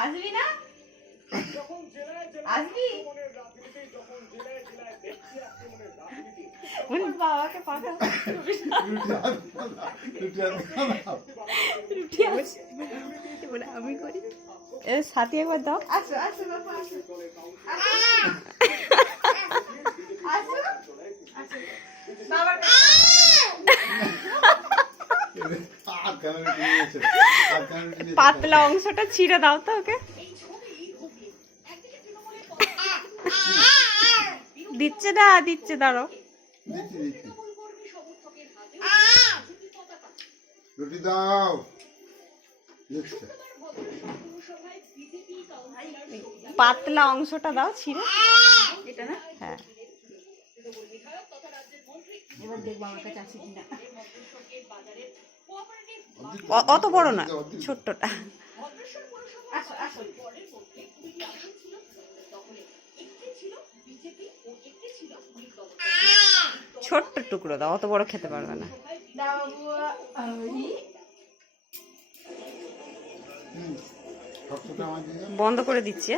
আসবি না? আসবি? বাবাকে পাঠাও। আমি করি সাথী একবার দাও। আসো আসো বাবা আসো। আসো আসো বাবার পাতলা অংশটা ছিঁড়ে দাও তো ওকে। দিচ্ছে না, দিচ্ছে, দাঁড়াও। রুটি দাও। পাতলা অংশটা দাও ছিঁড়ে। এটা না? হ্যাঁ। এবার দেখবো আমার কাছে আছে কিনা। অত বড় না, ছোট্টটা। ছোট্ট টুকরো দাও, অত বড় খেতে পারবে না। বন্ধ করে দিচ্ছি।